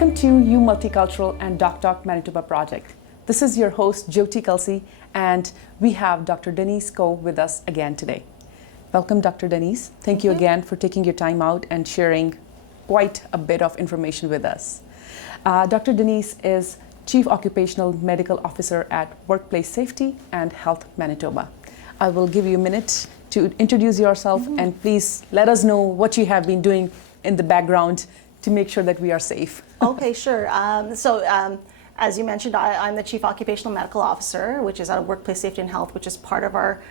Welcome to You Multicultural and Doc Talk Manitoba project. This is your host, Jyoti Kelsey, and we have Dr. Denise Koh with us again today. Welcome, Dr. Denise. Thank you again for taking your time out and sharing quite a bit of information with us. Dr. Denise is Chief Occupational Medical Officer at Workplace Safety and Health Manitoba. I will give you a minute to introduce yourself and please let us know what you have been doing in the background to make sure that we are safe. Okay, sure. As you mentioned, I'm the Chief Occupational Medical Officer, which is out of Workplace Safety and Health, which is part of our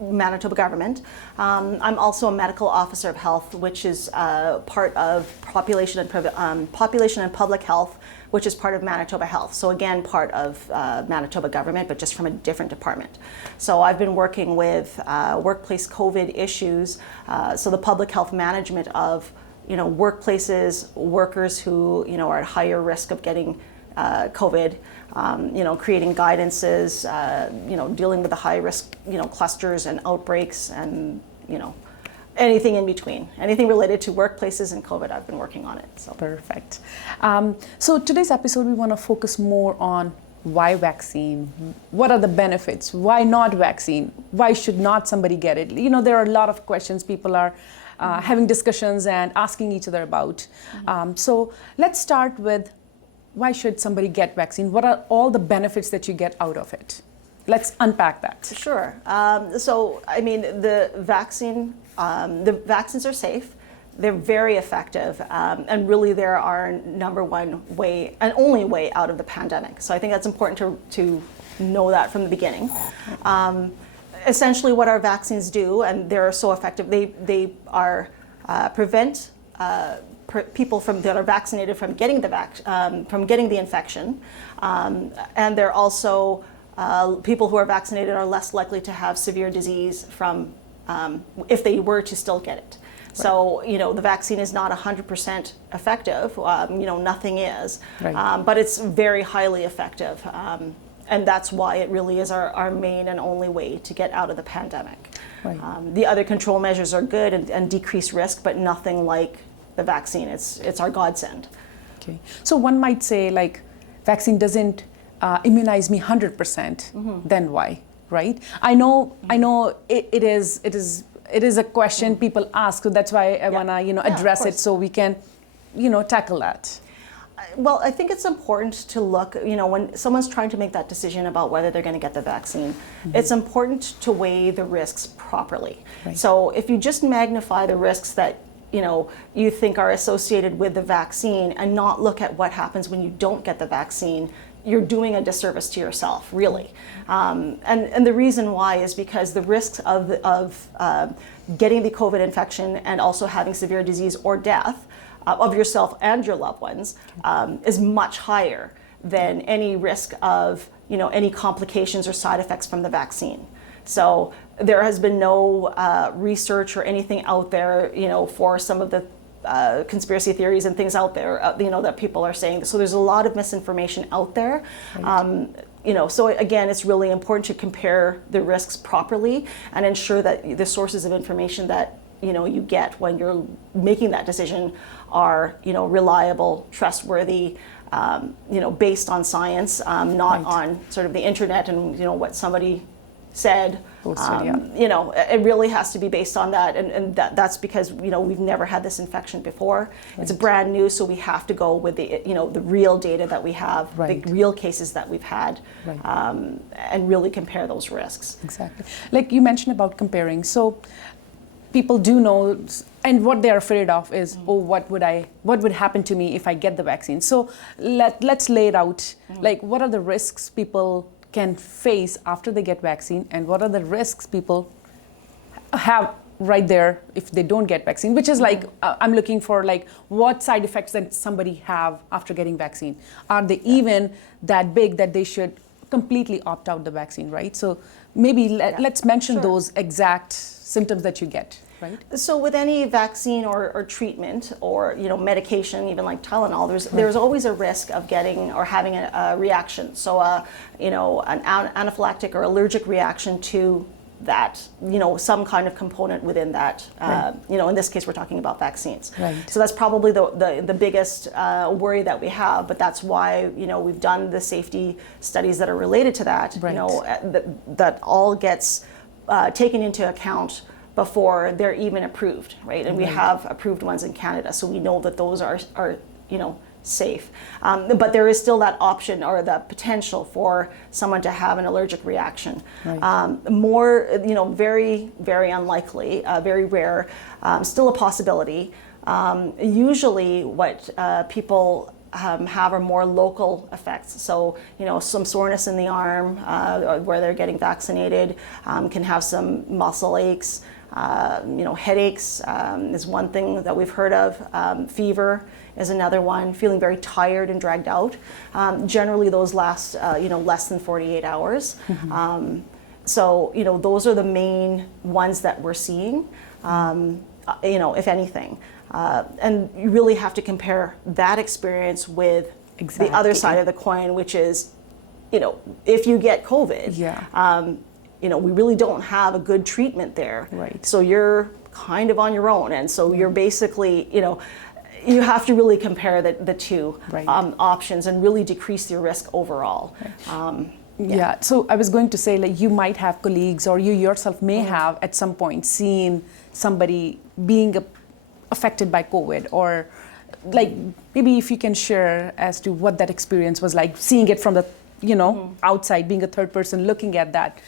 Manitoba government. I'm also a Medical Officer of Health, which is part of Population and Public Health, which is part of Manitoba Health. So again, part of Manitoba government, but just from a different department. So I've been working with workplace COVID issues, so the public health management of workplaces, workers who are at higher risk of getting COVID, creating guidances, dealing with the high risk, clusters and outbreaks and, anything in between. Anything related to workplaces and COVID, I've been working on it. So. Perfect. So today's episode, we want to focus more on why vaccine, what are the benefits, why not vaccine, why should not somebody get it? There are a lot of questions people are having discussions and asking each other about. So let's start with why should somebody get vaccine? What are all the benefits that you get out of it? Let's unpack that. Sure. The vaccines are safe. They're very effective, and really they're our number one way and only way out of the pandemic. So I think that's important to know that from the beginning. Essentially what our vaccines do, and they're so effective, they are prevent people that are vaccinated from getting the infection, and they're also people who are vaccinated are less likely to have severe disease from if they were to still get it. Right. So the vaccine is not 100% effective. Nothing is, right. But it's very highly effective. And that's why it really is our main and only way to get out of the pandemic. Right. The other control measures are good and decrease risk, but nothing like the vaccine. It's our godsend. Okay. So one might say, vaccine doesn't immunize me 100%. Then why? Right? I know. It is a question people ask. So that's why I wanna address it so we can tackle that. Well, I think it's important to look, when someone's trying to make that decision about whether they're going to get the vaccine, it's important to weigh the risks properly. Right. So if you just magnify the risks that you think are associated with the vaccine and not look at what happens when you don't get the vaccine, you're doing a disservice to yourself, really. And the reason why is because the risks of getting the COVID infection and also having severe disease or death of yourself and your loved ones is much higher than any risk of any complications or side effects from the vaccine. So there has been no research or anything out there for some of the conspiracy theories and things out there that people are saying. So there's a lot of misinformation out there. Right. So again, it's really important to compare the risks properly and ensure that the sources of information that you get when you're making that decision are reliable, trustworthy, based on science, not right. on sort of the internet and what somebody said. It really has to be based on that, and that's because we've never had this infection before. Right. It's brand new, so we have to go with the real data that we have, right. the real cases that we've had, right. And really compare those risks. Exactly. Like you mentioned about comparing, so people do know, and what they're afraid of is, what would happen to me if I get the vaccine? So let's lay it out. Like, what are the risks people can face after they get vaccine, and what are the risks people have right there if they don't get vaccine? Which is I'm looking for what side effects that somebody have after getting vaccine. Are they even that big that they should completely opt out the vaccine, right? So maybe let's mention those exact symptoms that you get. Right. So with any vaccine or treatment or medication, even like Tylenol, there's always a risk of getting or having a reaction. So an anaphylactic or allergic reaction to that, some kind of component within that. In this case, we're talking about vaccines. Right. So that's probably the biggest worry that we have, but that's why, we've done the safety studies that are related to that, that all gets taken into account before they're even approved, right? And we have approved ones in Canada, so we know that those are safe. But there is still that option or the potential for someone to have an allergic reaction. More, very, very unlikely, very rare, still a possibility. Usually what people have are more local effects. So, some soreness in the arm where they're getting vaccinated, can have some muscle aches, headaches is one thing that we've heard of. Fever is another one. Feeling very tired and dragged out. Generally, those last, less than 48 hours. So, those are the main ones that we're seeing, if anything. And you really have to compare that experience with the other side of the coin, which is, if you get COVID, we really don't have a good treatment there. Right. So you're kind of on your own. And so you're basically, you have to really compare the two options and really decrease your risk overall. Yeah, so I was going to say, you might have colleagues or you yourself may have at some point seen somebody being affected by COVID, or maybe if you can share as to what that experience was like, seeing it from the outside, being a third person looking at that.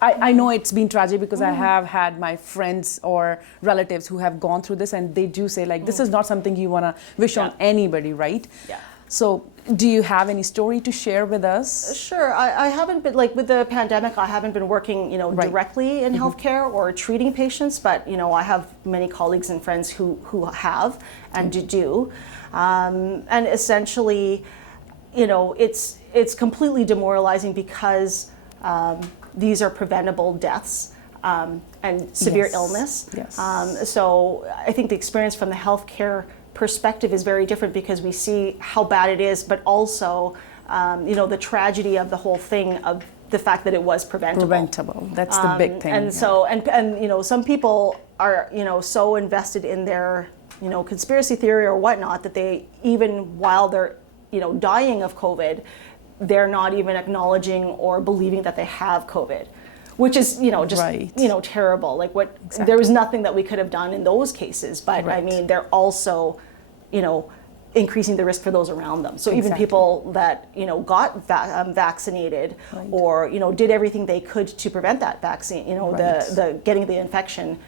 I know it's been tragic because I have had my friends or relatives who have gone through this, and they do say this is not something you want to wish on anybody, right? Yeah. So do you have any story to share with us? Sure. I haven't been, with the pandemic, I haven't been working, directly in healthcare or treating patients, but, I have many colleagues and friends who have and do. And essentially, it's completely demoralizing because these are preventable deaths and severe illness. Yes. So I think the experience from the healthcare perspective is very different because we see how bad it is, but also, the tragedy of the whole thing, of the fact that it was preventable. That's the big thing. And so, and some people are, so invested in their, conspiracy theory or whatnot that they, even while they're, dying of COVID, they're not even acknowledging or believing that they have COVID, which is, just, terrible. There was nothing that we could have done in those cases, but I mean, they're also, increasing the risk for those around them. So even people that, got vaccinated or, did everything they could to prevent that vaccine, the getting the infection,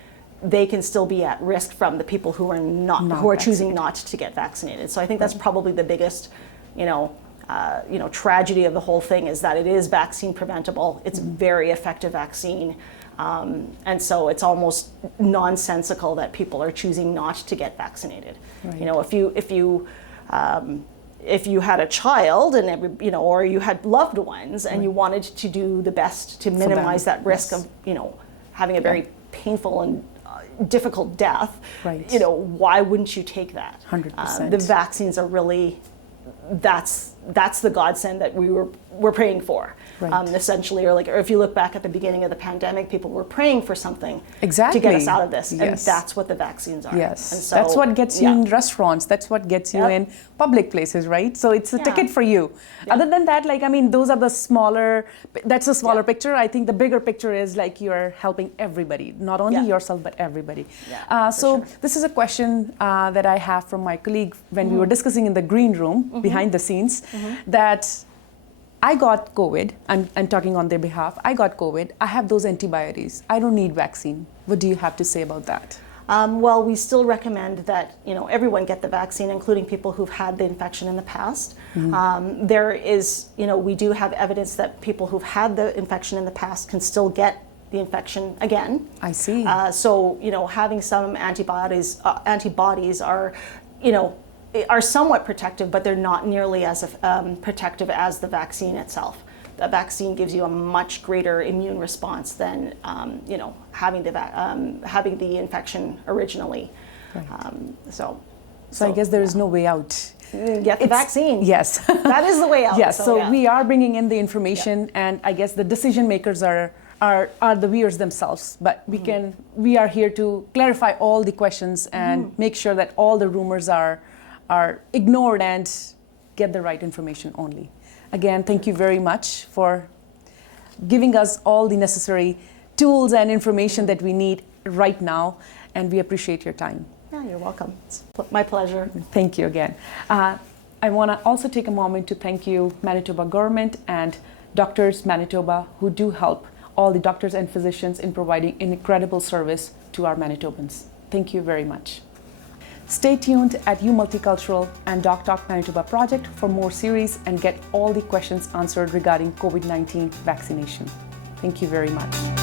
they can still be at risk from the people who are who are choosing not to get vaccinated. So I think that's probably the biggest, tragedy of the whole thing, is that it is vaccine preventable. It's a very effective vaccine. And so it's almost nonsensical that people are choosing not to get vaccinated. If you had a child and or you had loved ones and you wanted to do the best to minimize that risk of having a very painful and difficult death, why wouldn't you take that? 100%. The vaccines are really, that's the godsend that we're praying for, essentially. Or if you look back at the beginning of the pandemic, people were praying for something to get us out of this, and that's what the vaccines are. Yes, and so, that's what gets you in restaurants. That's what gets you in public places, right? So it's a ticket for you. Other than that, those are the smaller. That's a smaller picture. I think the bigger picture is you're helping everybody, not only yourself but everybody. This is a question that I have from my colleague when we were discussing in the green room behind the scenes, that I got COVID. I'm talking on their behalf. I got COVID. I have those antibodies. I don't need vaccine. What do you have to say about that? Well, we still recommend that everyone get the vaccine, including people who've had the infection in the past. There is, we do have evidence that people who've had the infection in the past can still get the infection again. I see. So having some antibodies are, are somewhat protective, but they're not nearly as protective as the vaccine itself. The vaccine gives you a much greater immune response than having the infection originally. So I guess there is no way out. Get the vaccine. Yes. That is the way out. Yes. So we are bringing in the information, and I guess the decision makers are are the viewers themselves, but we are here to clarify all the questions and make sure that all the rumors are ignored and get the right information only. Again, thank you very much for giving us all the necessary tools and information that we need right now, and we appreciate your time. Yeah, you're welcome. It's my pleasure. Thank you again. I want to also take a moment to thank you, Manitoba government and Doctors Manitoba, who do help all the doctors and physicians in providing an incredible service to our Manitobans. Thank you very much. Stay tuned at U Multicultural and Doc Talk Manitoba project for more series and get all the questions answered regarding COVID-19 vaccination. Thank you very much.